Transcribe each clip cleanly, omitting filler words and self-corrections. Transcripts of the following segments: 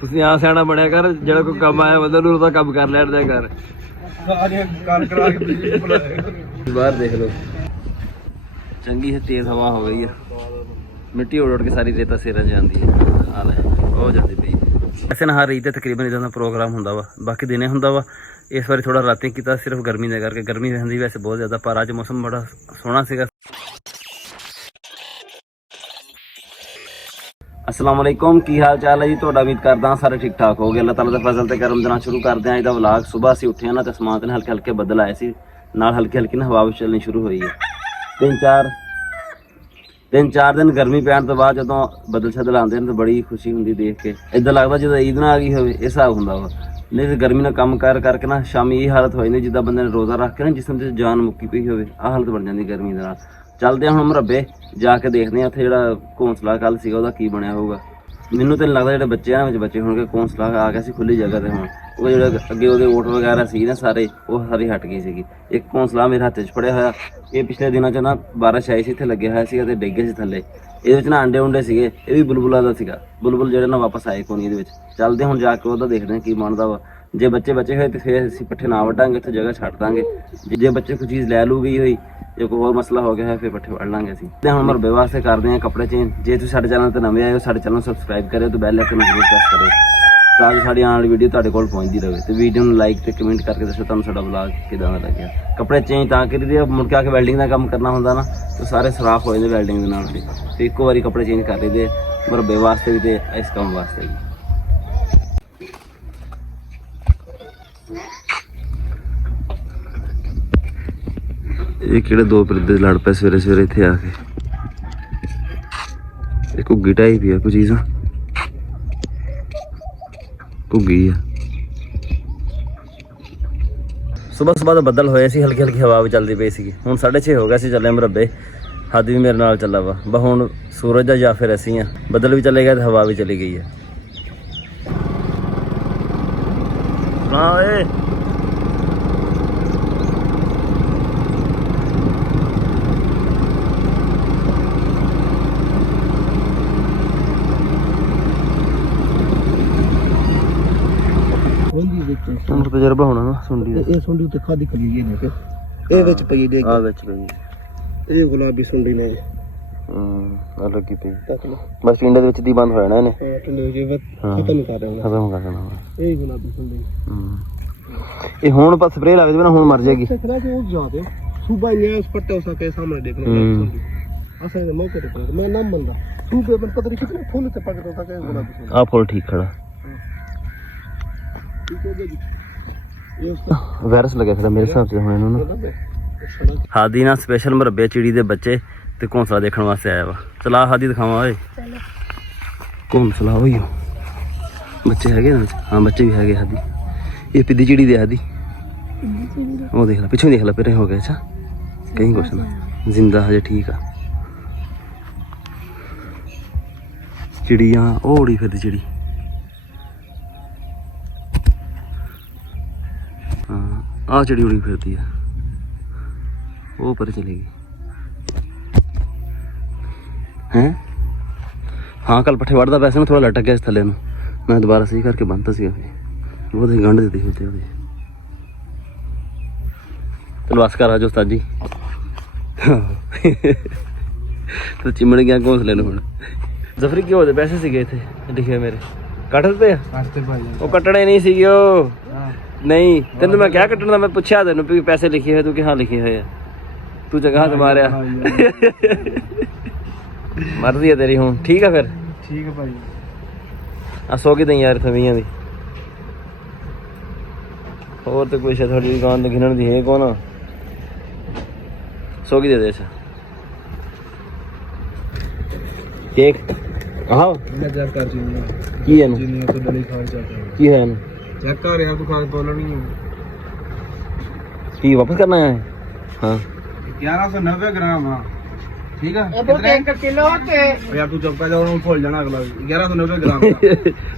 ਤੁਸੀਂ ਆ ਸਿਆਣਾ ਬਣਿਆ ਕਰ, ਜਿਹੜਾ ਕੋਈ ਕੰਮ ਆਇਆ ਬੰਦਾ ਨੂੰ ਉਹਦਾ ਕੰਮ ਕਰ ਲੈਣ ਦਿਆ ਕਰ। ਬਾਹਰ ਦੇਖ ਲਓ, ਚੰਗੀ ਤੇਜ਼ ਹਵਾ ਹੋ ਗਈ ਆ, ਮਿੱਟੀ ਉੱਡ ਕੇ ਸਾਰੀ ਰੇਤਾ ਸਿਰਾਂ 'ਚ ਜਾਂਦੀ ਹੈ। ਹਾਲ ਹੈ ਬਹੁਤ ਜਾਂਦੀ ਪਈ। ਵੈਸੇ ਨਾ ਹਰ ਰੀਤ ਤੇ ਤਕਰੀਬਨ ਇੱਦਾਂ ਦਾ ਪ੍ਰੋਗਰਾਮ ਹੁੰਦਾ ਵਾ, ਬਾਕੀ ਦਿਨੇ ਹੁੰਦਾ ਵਾ। ਇਸ ਵਾਰੀ ਥੋੜਾ ਰਾਤੀ ਕੀਤਾ, ਸਿਰਫ ਗਰਮੀ ਦੇ ਕਰਕੇ। ਗਰਮੀ ਰਹਿੰਦੀ ਵੈਸੇ ਬਹੁਤ ਜ਼ਿਆਦਾ, ਪਰ ਅੱਜ ਮੌਸਮ ਬੜਾ ਸੋਹਣਾ ਸੀਗਾ। अस्सलाम वालेकुम, की हाल चाल है जी ਤੁਹਾਡਾ? उम्मीद करदा सारे ठीक ठाक हो गए। अल्लाह ताला दा फजल ते करम देना शुरू करते हैं अज दा व्लॉग। सुबह ਅਸੀਂ ਉੱਠੇ ना तो आसमान ते हल्के हल्के बदल आए सी, नाल हल्की हल्की ना हवा भी चलनी शुरू हुई है। तीन चार दिन गर्मी पैण तो बाद जदों बदल छदल आते हैं तो बड़ी खुशी होंदी देख के। इदां लगदा जिद्दां ईद ना आ गई होवे, इस हिसाब हुंदा वा। नहीं तो गर्मी नाल काम कर करके ना शामी ये हालत हो जाती जिद्दां बंदे ने रोज़ा रख के ना जिसम ते जान मुक्की पई होवे, आ हालत बन जाती गर्मी दे नाल। चलदे हुण मरब्बे जाके देखदे आ उत्थे जिहड़ा घोंसला कल सीगा ਉਹਦਾ ਕੀ ਬਣਿਆ ਹੋਊਗਾ। ਮੈਨੂੰ ਤਾਂ ਲੱਗਦਾ ਜਿਹੜੇ ਬੱਚੇ ਆ ਵਿੱਚ ਬੱਚੇ ਹੋਣਗੇ, ਘੋਂਸਲਾ ਆ ਗਿਆ ਸੀ ਖੁੱਲੀ ਜਗ੍ਹਾ ਤੇ। ਹੁਣ ਉਹ ਜਿਹੜੇ ਅੱਗੇ ਉਹਦੇ ਓਟ ਵਗੈਰਾ ਸੀ ਨਾ ਸਾਰੇ, ਉਹ ਸਾਰੀ ਹਟ ਗਈ ਸੀਗੀ। ਇੱਕ ਘੋਂਸਲਾ ਮੇਰੇ ਹੱਥ 'ਚ ਫੜਿਆ ਹੋਇਆ, ਇਹ ਪਿਛਲੇ ਦਿਨਾਂ 'ਚ ਨਾ ਬਾਰਿਸ਼ ਆਈ ਸੀ, ਇੱਥੇ ਲੱਗਿਆ ਹੋਇਆ ਸੀਗਾ ਤੇ ਡਿੱਗ ਗਏ ਸੀ ਥੱਲੇ। ਇਹਦੇ ਵਿੱਚ ਨਾ ਅੰਡੇ ਸੀਗੇ, ਇਹ ਵੀ ਬੁਲਬੁਲਾਂ ਦਾ ਸੀਗਾ। ਬੁਲਬੁਲ ਜਿਹੜੇ ਨਾ ਵਾਪਸ ਆਏ ਕੋਨੀ ਇਹਦੇ ਵਿੱਚ। ਚੱਲਦੇ ਹੁਣ ਜਾ ਕੇ ਉਹਦਾ ਦੇਖਦੇ ਹਾਂ ਕੀ ਬਣਦਾ ਵਾ। ਜੇ ਬੱਚੇ ਬਚੇ ਹੋਏ ਤੇ ਫਿਰ ਅਸੀਂ ਪੱਠੇ ਨਾ ਵੱਢਾਂਗੇ, ਉੱਥੇ ਜਗ੍ਹਾ ਛੱਡ ਦਾਂਗੇ। ਜੇ ਬੱਚੇ ਕੋਈ ਚੀਜ਼ ਲੈ ਲੂ ਗਈ ਹੋਈ, ਜੇ ਕੋਈ ਹੋਰ ਮਸਲਾ ਹੋ ਗਿਆ ਹੈ, ਫਿਰ ਪੱਠੇ ਵੱਢ ਲਾਂਗੇ ਅਸੀਂ। ਤੇ ਹੁਣ ਮਰਬੇ ਵਾਸਤੇ ਕਰਦੇ ਹਾਂ ਕੱਪੜੇ ਚੇਂਜ। ਜੇ ਤੁਸੀਂ ਸਾਡੇ ਚੈਨਲ ਤੇ ਨਵੇਂ ਆਏ ਹੋ, ਸਾਡੇ ਚੈਨਲ ਨੂੰ ਸਬਸਕ੍ਰਾਈਬ ਕਰਿਓ ਤੇ ਬੈਲ ਆਈਕਨ ਨੂੰ ਜ਼ਰੂਰ ਪ੍ਰੈਸ ਕਰਿਓ ਤਾਂ ਕਿ ਸਾਡੀ ਆਉਣ ਵਾਲੀ ਵੀਡੀਓ ਤੁਹਾਡੇ ਕੋਲ ਪਹੁੰਚਦੀ ਰਹੇ। ਤੇ ਵੀਡੀਓ ਨੂੰ ਲਾਈਕ ਤੇ ਕਮੈਂਟ ਕਰਕੇ ਦੱਸੋ ਤੁਹਾਨੂੰ ਸਾਡਾ ਵਲੌਗ ਕਿਦਾਂ ਦਾ ਲੱਗਿਆ। ਕੱਪੜੇ ਚੇਂਜ ਤਾਂ ਕਰੀਦੇ ਆ, ਮੁੜ ਕੇ ਆ ਕੇ ਵੈਲਡਿੰਗ ਦਾ ਕੰਮ ਕਰਨਾ ਹੁੰਦਾ ਨਾ, ਤੇ ਸਾਰੇ ਸਰਾਫ ਹੋ ਜਾਂਦੇ ਵੈਲਡਿੰਗ ਦੇ ਨਾਲ। ਤੇ ਇੱਕੋ ਵਾਰੀ ਕੱਪੜੇ ਚੇਂਜ ਕਰ ਲਈਦੇ ਮਰਬੇ ਵਾਸਤੇ ਵੀ ਤੇ ਇਸ ਕੰਮ ਵਾਸਤੇ ਵੀ। ਇਹ ਕਿਹੜੇ ਦੋ ਪਰਿੰਦੇ ਲੜ ਪਏ ਸਵੇਰੇ ਸਵੇਰੇ ਇੱਥੇ ਆ ਕੇ। ਇਹ ਘੁੱਗੀ ਢਾਈ ਪਈ ਆ ਕੋਈ ਚੀਜ਼, ਘੁੱਗੀ ਆ। ਸੁਬਹ ਸੁਬਹ ਦਾ ਬੱਦਲ ਹੋਏ ਸੀ, ਹਲਕੀ ਹਲਕੀ ਹਵਾ ਵੀ ਚੱਲਦੀ ਪਈ ਸੀਗੀ। ਹੁਣ 6:30 ਹੋ ਗਿਆ ਸੀ, ਚੱਲੇ ਮਰੱਬੇ। ਹੱਦ ਵੀ ਮੇਰੇ ਨਾਲ ਚੱਲਾ ਵਾ ਬਸ। ਹੁਣ ਸੂਰਜ ਦਾ ਜਾਂ ਫਿਰ ਅਸੀਂ ਆ, ਬੱਦਲ ਵੀ ਚਲੇ ਗਿਆ ਤੇ ਹਵਾ ਵੀ ਚਲੀ ਗਈ ਆ। ਹਾਂ ਓਏ ਹੁਣ ਤਜਰਬਾ ਹੋਣਾ ਨਾ ਸੁੰਡੀ ਦਾ। ਇਹ ਸੁੰਡੀ ਉੱਤੇ ਖਾਦੀ ਖਲੀ ਨੇ ਕਿ ਇਹ ਵਿੱਚ ਪਈ ਦੇ ਆ ਵਿੱਚ ਪਈ ਇਹ ਗੁਲਾਬੀ ਸੁੰਡੀ ਨੇ। ਆ ਲੱਗੀ ਪਈ ਬਸ ਟਿੰਡੇ ਦੇ ਵਿੱਚ ਦੀ ਬੰਦ ਹੋ ਜਾਣਾ ਇਹਨੇ। ਟਿੰਡੇ ਜੇ ਖਤਮ ਕਰ ਦੇਣਾ ਇਹ ਗੁਲਾਬੀ ਸੁੰਡੀ। ਇਹ ਹੁਣ ਬਸ ਸਪਰੇ ਲਾ ਦੇ ਨਾ, ਹੁਣ ਮਰ ਜਾਏਗੀ। ਉਹ ਜਾਦੇ ਸੁਬਾ ਨੇ ਉਸ ਪੱਟੇ ਉਸ ਕੇ ਸਾਹਮਣੇ ਦੇਖਣਾ ਅਸਾਂ ਦੇ ਮੌਕੇ ਤੇ ਮੈਂ ਨਾਮ ਬੰਦਾ ਸੁਬੇ ਪਰ ਪਤਾ ਨਹੀਂ ਕਿਤਨੇ ਫੁੱਲ ਤੇ ਪਕੜਦਾ ਤਾਂ ਕਿ ਗੁਲਾਬੀ ਸੁੰਡੀ। ਆ ਫੁੱਲ ਠੀਕ ਖੜਾ ਵਾਇਰਸ ਲੱਗਿਆ ਫਿਰ ਮੇਰੇ ਹਿਸਾਬ से ਹੁਣ ਇਹਨੂੰ ਨਾ। ਹਾਦੀ ਨਾਲ ਸਪੈਸ਼ਲ ਮਰੱਬੇ ਚਿੜੀ ਦੇ ਬੱਚੇ ਤੇ ਘੋਂਸਲਾ ਦੇਖਣ ਵਾਸਤੇ ਆਇਆ ਵਾ। ਚਲਾ ਹਾਦੀ ਦਿਖਾਵਾਂ ਓਏ ਘੋਂਸਲਾ। ਹੋਈ ਬੱਚੇ ਹੈਗੇ ਨਾ? ਹਾਂ ਬੱਚੇ ਵੀ ਹੈਗੇ ਹਾਦੀ। ਇਹ ਪਿੱਦੀ ਚਿੜੀ ਦੇ ਹਾਦੀ। ਉਹ ਦੇਖ ਲੈ ਪਿੱਛੋਂ ਦੇਖ ਲੈ ਪਰੇ ਹੋ ਗਿਆ। ਅੱਛਾ ਕहीं ਕੁਛ ਨਾ ਜ਼ਿੰਦਾ ਹਜੇ ਠੀਕ ਆ। ਚਿੜੀਆਂ ਉਹ ਉੜੀ ਫਿਰਦੀ ਚਿੜੀ। ਆ ਚਿੜੀ ਉੜੀ ਫਿਰਦੀ ਆ, ਉਹ ਪਰ ਚਲੀ ਗਈ ਹੈ। ਹਾਂ ਕੱਲ ਪੱਠੇ ਵੜਦਾ ਵੈਸੇ ਨਾ ਥੋੜਾ ਲਟਕ ਗਿਆ ਇਸ ਥੱਲੇ ਨੂੰ, ਮੈਂ ਦੁਬਾਰਾ ਸਹੀ ਕਰਕੇ ਬੰਨਤਾ ਸੀ। ਉਹਦੀ ਗੰਢ ਦਿੱਤੀ ਹੁੰਦੀ ਉਹਦੀ। ਚਲੋ ਬਸ ਕਰ ਆ ਜੋ ਉਸਤਾਦ ਜੀ। ਤੇ ਚਿਮਣ ਗਿਆ ਘੋਂਸਲੇ ਨੂੰ। ਹੁਣ ਜ਼ਫਰੀ ਕੀ ਹੋਦੇ ਪੈਸੇ ਸੀਗੇ ਇੱਥੇ ਲਿਖੇ ਮੇਰੇ ਕੱਟ ਦਿੱਤੇ ਆ। ਉਹ ਕੱਟਣੇ ਨਹੀਂ ਸੀਗੇ ਉਹ। ਨਹੀਂ ਤੈਨੂੰ ਮੈਂ ਕਿਹਾ ਕੱਟਣ ਦਾ, ਮੈਂ ਪੁੱਛਿਆ ਤੈਨੂੰ ਵੀ ਪੈਸੇ ਲਿਖੇ ਹੋਏ, ਤੂੰ ਕਿਹਾ ਲਿਖੇ ਹੋਏ ਆ? ਤੂੰ ਜਗ੍ਹਾ ਤੇ ਮਾਰਿਆ। ਮਰਜ਼ੀ ਆ ਤੇਰੀ ਹੁਣ। ਠੀਕ ਆ ਫਿਰ ਠੀਕ ਆ ਭਾਈ। ਆ ਸੌ ਕੀ ਦਈ ਯਾਰ ਥਵੀਆਂ ਦੀ ਹੋਰ ਤੇ ਕੋਈ ਸ਼ਾਇਦ ਤੁਹਾਡੀ ਦੁਕਾਨ ਤੇ ਗਿਣਨ ਦੀ ਹੈ ਕੋਣ? 100 ਕੀ ਦੇ ਦੇ। ਕੇਕ ਆਹ ਕੀ ਹੈ ਕੀ ਹੋਇਆ ਇਹਨੂੰ? ਚੈੱਕ ਕਰ ਰਿਹਾ ਤੂੰ ਖਾਦ ਬੋਲਣੀ ਕੀ ਵਾਪਸ ਕਰਨਾ ਹੈ? ਹਾਂ 1190 ਗ੍ਰਾਮ ਆ। ਠੀਕ ਆ ਇਹ 1 ਕਿਲੋ ਤੇ ਯਾਰ ਤੂੰ ਚੁੱਪ ਜਾ, ਉਹਨੂੰ ਭੁੱਲ ਜਾਣਾ ਅਗਲਾ 1190 ਗ੍ਰਾਮ।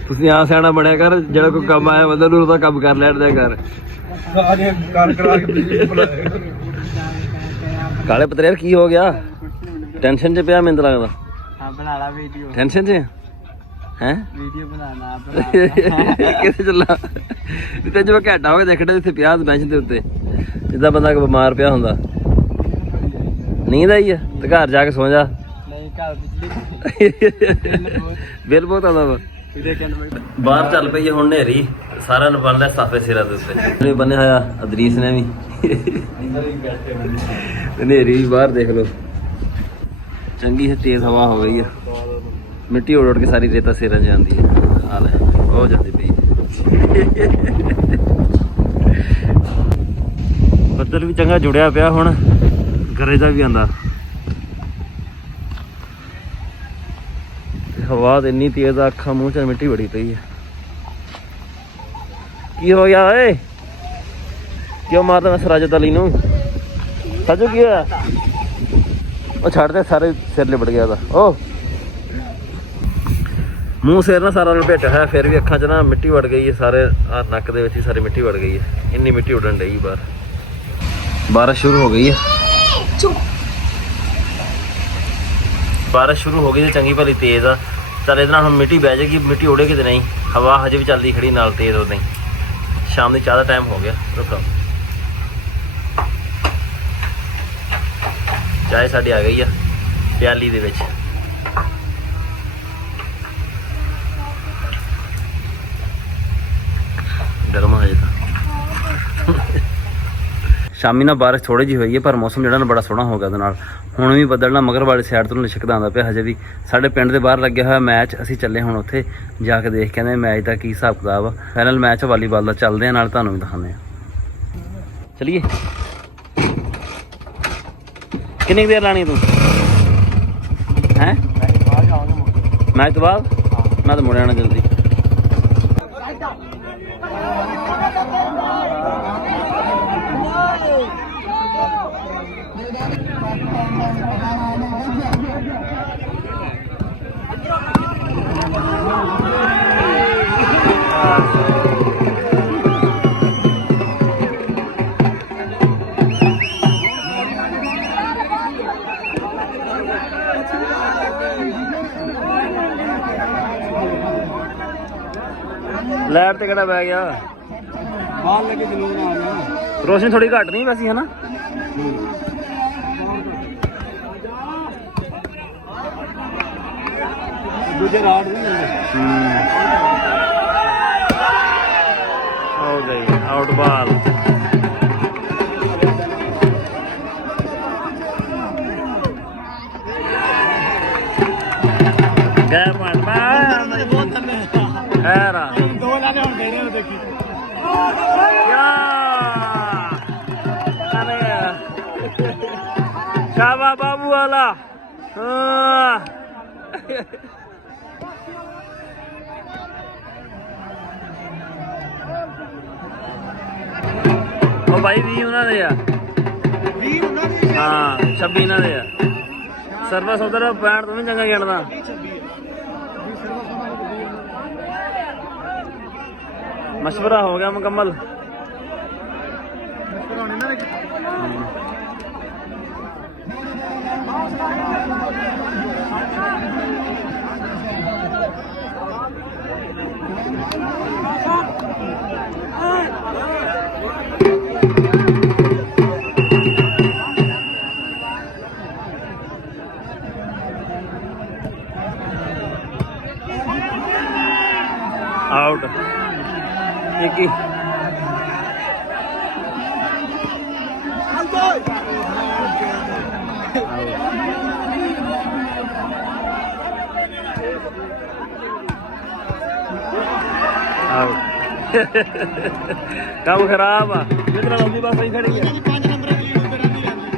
ਤੁਸੀਂ ਆ ਸਿਆਣਾ ਬਣਿਆ ਕਰ, ਜਿਹੜਾ ਕੋਈ ਕੰਮ ਆਇਆ ਬੰਦਾ ਨੂੰ ਉਹਦਾ ਕੰਮ ਕਰ ਲੈਣ ਦਿਆ ਕਰ। ਕਰ ਕਰਾ ਕੇ ਕਾਲੇ ਪਤਰੇ ਯਾਰ ਕੀ ਹੋ ਗਿਆ? ਟੈਨਸ਼ਨ ਚ ਪਿਆ ਮੈਨੂੰ ਲੱਗਦਾ। ਹਾਂ ਬਣਾ ਲਾ ਵੀਡੀਓ। ਟੈਨਸ਼ਨ ਚ हैं वीडियो बनाना ਕਿੱਥੇ ਚੱਲਾਂ ਤੇ ਜਿਵੇਂ ਘਾਟਾ ਹੋ ਕੇ ਦੇਖੜੇ ਇੱਥੇ ਪਿਆ ਬੈਂਚ ਦੇ ਉੱਤੇ ਜਿੱਦਾਂ ਬੰਦਾ ਬਿਮਾਰ ਪਿਆ ਹੁੰਦਾ ਨੀਂਦ ਆਈ ਆ ਤੇ ਘਰ ਜਾ ਕੇ ਸੌ ਜਾ ਨਹੀਂ ਘਰ ਬਿੱਲ ਬਹੁਤ ਆਉਂਦਾ ਵਾ ਬਾਹਰ ਚੱਲ ਪਈ ਹੁਣ ਹਨੇਰੀ ਸਾਰਿਆਂ ਨੂੰ ਬੰਨ ਲਿਆ ਸਾਫੇ ਸਿਰਾਂ ਦੇ ਉੱਤੇ ਬੰਨਿਆ ਹੋਇਆ ਅਦਰੀਸ ਨੇ ਵੀ ਹਨੇਰੀ ਵੀ ਬਾਹਰ ਦੇਖ ਲਓ ਚੰਗੀ ਹੈ ਤੇਜ਼ ਹਵਾ ਹੋ ਗਈ ਆ ਮਿੱਟੀ ਉੜ ਉੜ ਕੇ ਸਾਰੀ ਰੇਤਾ ਸਿਰਾਂ 'ਚ ਜਾਂਦੀ ਹੈ ਆ ਲੈ ਬਹੁਤ ਜਾਂਦੀ ਪਈ ਬੱਦਲ ਵੀ ਚੰਗਾ ਜੁੜਿਆ ਪਿਆ ਹੁਣ ਗਰਜਦਾ ਵੀ ਆਂਦਾ ਹਵਾ ਤਾਂ ਇੰਨੀ ਤੇਜ਼ ਆ ਅੱਖਾਂ ਮੂੰਹ 'ਚ ਮਿੱਟੀ ਬੜੀ ਪਈ ਹੈ ਕੀ ਹੋ ਗਿਆ ਓਏ ਕਿਉਂ ਮਾਰਦਾ ਮੈਂ ਸਰਾਜਤ ਅਲੀ ਨੂੰ ਸਾਜੂ ਕੀ ਹੋਇਆ ਉਹ ਛੱਡ ਦੇ ਸਾਰੇ ਸਿਰ ਲਿਬੜ ਗਿਆ ਉਹਦਾ ਉਹ ਮੂੰਹ ਸਿਰ ਨਾ ਸਾਰਾ ਲਪੇਟਿਆ ਹੋਇਆ ਫਿਰ ਵੀ ਅੱਖਾਂ 'ਚ ਨਾ ਮਿੱਟੀ ਵੜ ਗਈ ਹੈ ਸਾਰੇ ਆ ਨੱਕ ਦੇ ਵਿੱਚ ਹੀ ਸਾਰੀ ਮਿੱਟੀ ਵੜ ਗਈ ਹੈ ਇੰਨੀ ਮਿੱਟੀ ਉੱਡਣ ਡਈ ਬਾਹਰ ਬਾਰਿਸ਼ ਸ਼ੁਰੂ ਹੋ ਗਈ ਹੈ ਬਾਰਿਸ਼ ਸ਼ੁਰੂ ਹੋ ਗਈ ਤੇ ਚੰਗੀ ਭਲੀ ਤੇਜ਼ ਆ ਚੱਲ ਇਹਦੇ ਨਾਲ ਹੁਣ ਮਿੱਟੀ ਬਹਿ ਜਾਏਗੀ ਮਿੱਟੀ ਉੜੇਗੀ ਤੇ ਨਹੀਂ ਹਵਾ ਹਜੇ ਵੀ ਚੱਲਦੀ ਖੜੀ ਨਾਲ ਤੇਜ਼ ਉਦਾਂ ਹੀ ਸ਼ਾਮ ਦੀ ਚਾਹ ਦਾ ਟਾਈਮ ਹੋ ਗਿਆ ਰੁਕੋ ਚਾਹ ਸਾਡੀ ਆ ਗਈ ਆ ਪਿਆਲੀ ਦੇ ਵਿੱਚ ਗਰਮ ਹਜੇ ਤਾਂ ਸ਼ਾਮੀ ਨਾਲ ਬਾਰਿਸ਼ ਥੋੜੀ ਜਿਹੀ ਹੋਈ ਹੈ ਪਰ ਮੌਸਮ ਜਿਹੜਾ ਨਾ ਬੜਾ ਸੋਹਣਾ ਹੋ ਗਿਆ ਉਹਦੇ ਨਾਲ ਹੁਣ ਵੀ ਬੱਦਲ ਨਾ ਮਗਰ ਵਾਲੀ ਸਾਈਡ ਤੋਂ ਲਿਸ਼ਕਦਾ ਆਉਂਦਾ ਪਿਆ ਹਜੇ ਵੀ ਸਾਡੇ ਪਿੰਡ ਦੇ ਬਾਹਰ ਲੱਗਿਆ ਹੋਇਆ ਮੈਚ ਅਸੀਂ ਚੱਲੇ ਹੁਣ ਉੱਥੇ ਜਾ ਕੇ ਦੇਖ ਕੇ ਆਉਂਦੇ ਮੈਚ ਦਾ ਕੀ ਹਿਸਾਬ ਕਿਤਾਬ ਆ ਫਾਈਨਲ ਮੈਚ ਵਾਲੀਬਾਲ ਦਾ ਚੱਲਦੇ ਆ ਨਾਲ ਤੁਹਾਨੂੰ ਵੀ ਦਿਖਾਉਂਦੇ ਆ ਚਲੀਏ ਕਿੰਨੀ ਦੇਰ ਲਾਣੀ ਤੂੰ ਹੈਂ ਮੈਚ ਤੋਂ ਬਾਅਦ ਮੈਂ ਤਾਂ ਮੁੜ ਆਉਣਾ ਜਲਦੀ ਲਾਈਟ ਤੇ ਕਿਹੜਾ ਬਹਿ ਗਿਆ ਬਾਹਰ ਲੱਗੇ ਜਲੂਸ ਆ ਗਿਆ ਰੋਸ਼ਨੀ ਥੋੜੀ ਘੱਟ ਨਹੀਂ ਵੈਸੀ ਹੈ ਨਾ ਦੂਜੇ ਰਾਡ ਨਹੀਂ ਹੋ ਗਈ ਆਊਟ ਬਾਲ ਗਏ ਪੁਆਇੰਟ ਮੈਂ ਬਹੁਤ ਥੱਲੇ ਹੈਰਾ ਦੋ ਲਾਣੇ ਹੁਣ ਦੇ ਰਹੇ ਦੇਖੀ ਸ਼ਾਬਾ ਬਾਬੂ ਵਾਲਾ ਉਹ ਭਾਈ 20 ਉਹਨਾਂ ਦੇ ਆ 20 ਉਹਨਾਂ ਦੇ ਹਾਂ 26 ਇਹਨਾਂ ਦੇ ਆ ਸਰਵਿਸ ਉਧਰ ਪੈਂਟ ਤੋਂ ਨਹੀਂ ਚੰਗਾ ਗਿਣਦਾ ਮਸ਼ਵਰਾ ਹੋ ਗਿਆ ਮੁਕੰਮਲ आउट एक ही काम खराब आ मित्र लंबी बात सही खड़ी है 5 नंबर की लीड पर नहीं रहती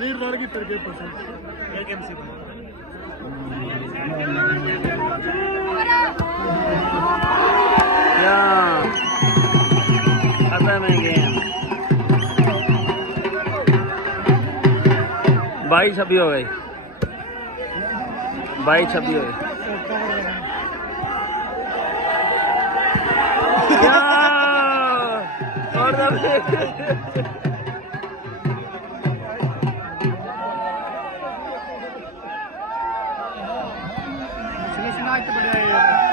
लीड लड़ की फिर के पसंद एक गेम से क्या खत्म है गेम 22-26 हो गई 22-26 हो गई क्या और आज तो बढ़िया है यार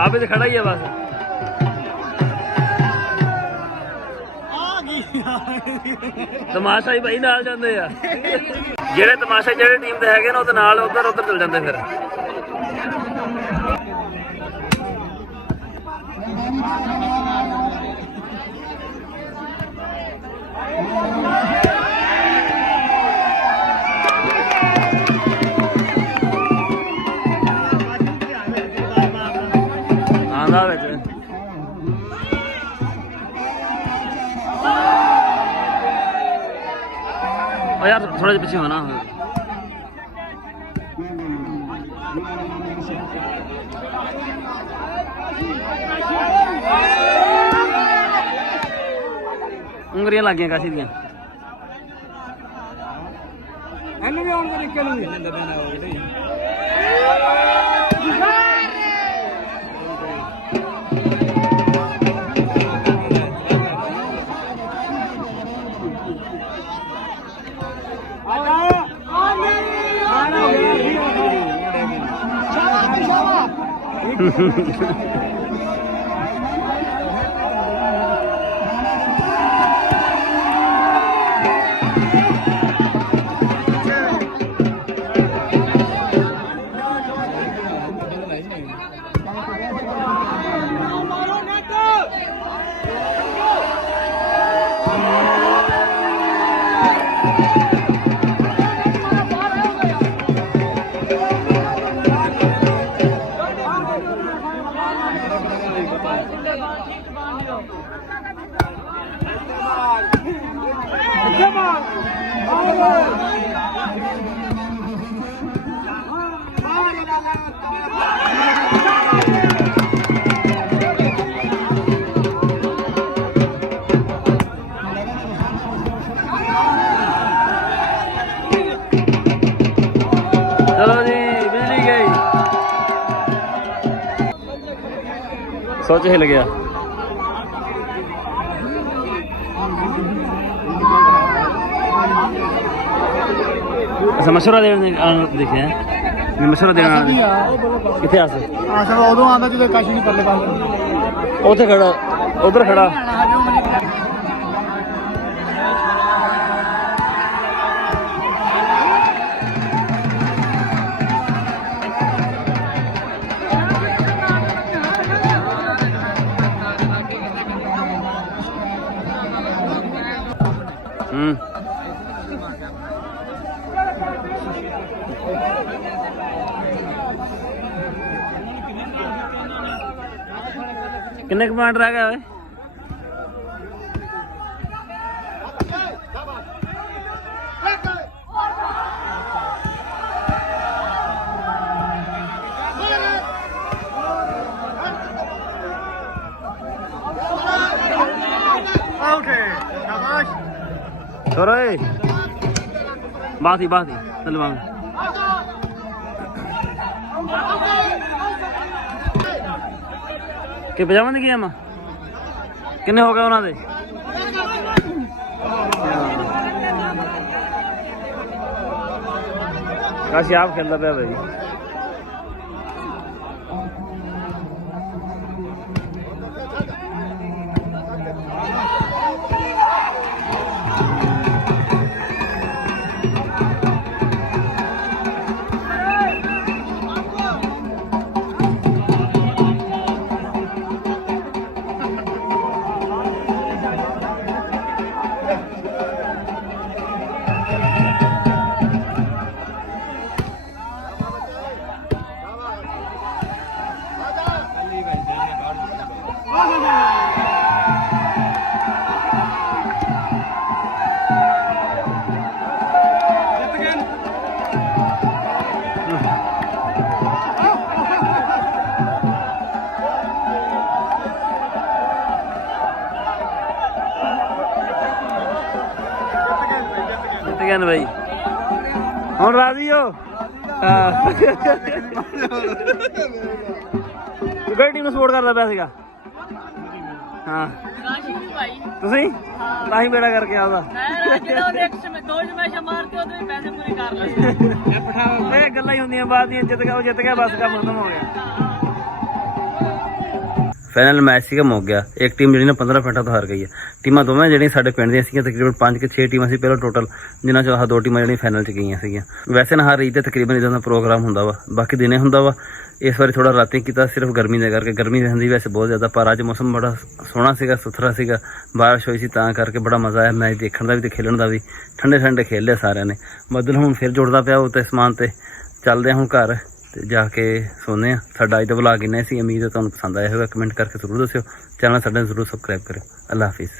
आप ही तो खड़ा ही है बस ਤਮਾਸ਼ਾ ਹੀ ਭਾਈ ਨਾਲ ਜਾਂਦੇ ਆ ਜਿਹੜੇ ਤਮਾਸ਼ਾ ਜਿਹੜੇ ਟੀਮ ਦੇ ਹੈਗੇ ਨੇ ਉਹਦੇ ਨਾਲ ਉਧਰ ਚਲ ਜਾਂਦੇ ਫਿਰ ਆਂਦਾ ਵਿੱਚ ओ यार थोड़ा पीछे होना उंगलियां लग गई काशी दियां चलो जी बिजली गई सोच हिल गया अच्छा मशवरा देखे हैं मशवरा देना कितने उदो आता जो कश नहीं परले पास उधर खड़ा उधर खड़ा किन्ने पॉइंट रह गए छोरो बात ही चल बात कि पजावन की हम किन्ने हो गए उन्होंने काशी आप खेलता पे भाई ਗਏ ਨੇ ਬਾਈ ਹੁਣ ਰਾਜ਼ੀ ਹੋ ਹਾਂ ਤੂੰ ਕਿਹੜੀ ਟੀਮ ਨੂੰ ਸਪੋਰਟ ਕਰਦਾ ਪਿਆ ਸੀਗਾ ਹਾਂ ਤੁਸੀਂ ਤਾਂ ਹੀ ਬੇੜਾ ਕਰਕੇ ਆਉਂਦਾ ਇਹ ਗੱਲਾਂ ਹੀ ਹੁੰਦੀਆਂ ਬਾਅਦ ਦੀਆਂ ਜਿੱਤ ਗਿਆ ਬਸ ਕੰਮ ਖਤਮ ਹੋ ਗਿਆ ਫਾਈਨਲ ਮੈਚ ਸੀਗਾ ਮੁੱਕ ਗਿਆ ਇੱਕ ਟੀਮ ਜਿਹੜੀ ਨਾ 15 ਮਿੰਟਾਂ ਤੋਂ ਹਾਰ ਗਈ ਹੈ ਟੀਮਾਂ ਦੋਵੇਂ ਜਿਹੜੀਆਂ ਸਾਡੇ ਪਿੰਡ ਦੀਆਂ ਸੀਗੀਆਂ ਤਕਰੀਬਨ 5 ਕਿ 6 ਟੀਮਾਂ ਸੀ ਪਹਿਲਾਂ ਟੋਟਲ ਜਿਨ੍ਹਾਂ ਚੋਂ ਆਹ 2 ਟੀਮਾਂ ਜਿਹੜੀਆਂ ਫਾਈਨਲ 'ਚ ਗਈਆਂ ਸੀਗੀਆਂ ਵੈਸੇ ਨਾ ਹਰ ਰੀਤ ਤੇ ਤਕਰੀਬਨ ਇੱਦਾਂ ਦਾ ਪ੍ਰੋਗਰਾਮ ਹੁੰਦਾ ਵਾ ਬਾਕੀ ਦਿਨੇ ਹੁੰਦਾ ਵਾ ਇਸ ਵਾਰੀ ਥੋੜਾ ਰਾਤੀ ਕੀਤਾ ਸਿਰਫ ਗਰਮੀ ਦੇ ਕਰਕੇ ਗਰਮੀ ਹੁੰਦੀ ਵੈਸੇ ਬਹੁਤ ਜ਼ਿਆਦਾ ਪਰ ਅੱਜ ਮੌਸਮ ਬੜਾ ਸੋਹਣਾ ਸੀਗਾ ਸੁਥਰਾ ਸੀਗਾ ਬਾਰਿਸ਼ ਹੋਈ ਸੀ ਤਾਂ ਕਰਕੇ ਬੜਾ ਮਜ਼ਾ ਆਇਆ ਮੈਚ ਦੇਖਣ ਦਾ ਵੀ ਤੇ ਖੇਲਣ ਦਾ ਵੀ ਠੰਡੇ ਖੇਲ ਲਿਆ ਸਾਰਿਆਂ ਨੇ ਬੱਦਲ ਹੁਣ ਫਿਰ ਜੁੜਦਾ ਪਿਆ ਉੱਤੇ ਅਸਮਾਨ ਤੇ ਚੱਲਦੇ ਹੁਣ ਘਰ ਤੇ ਜਾ ਕੇ ਸੋਨੇ ਆ ਸਾਡਾ ਅੱਜ ਦਾ ਵਲੌਗ ਇੰਨਾ ਸੀ ਉਮੀਦ ਹੈ ਤੁਹਾਨੂੰ ਪਸੰਦ ਆਇਆ ਹੋਵੇਗਾ ਕਮੈਂਟ ਕਰਕੇ ਜ਼ਰੂਰ ਦੱਸਿਓ ਚੈਨਲ ਸਾਡਾ ਜ਼ਰੂਰ ਸਬਸਕ੍ਰਾਈਬ ਕਰਿਓ ਅੱਲਾ ਹਾਫਿਜ਼